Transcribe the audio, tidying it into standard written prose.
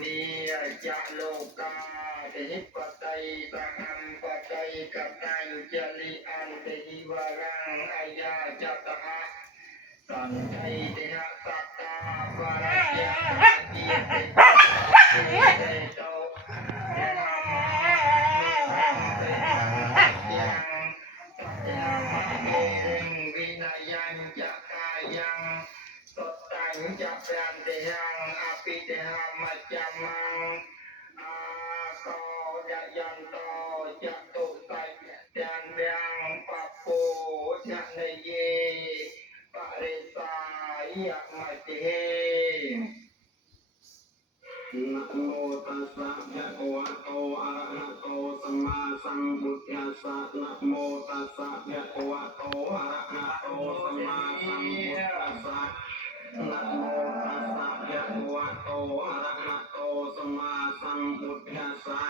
มีจะโลกาเตหิปัตไตสังปัตไตกัตตังจริอันเตหิวารังอายาจัตหะสันไทเตหะสัตตาปารัจยะติเตเตโตเตหะมาเตหะยังสัจยังเกวินายังจะกายังสตังจะแปนเตหังอภิเตหะมัจจามังอาโกยยันโตจะตุสัจจันยังปัปโปจะเนเยปริสายะมัจเจนะโมตัสสะภะคะวะโตอะระหะโตสัมมาสัมพุทธัสสะนะโมตัสสะภะคะวะโตอะระหะโตสัมมาสัมพุทธัสสะนะโมตัสสะภะคะวะโตอะระหะโตสัมมาสัมพุทธัสสะ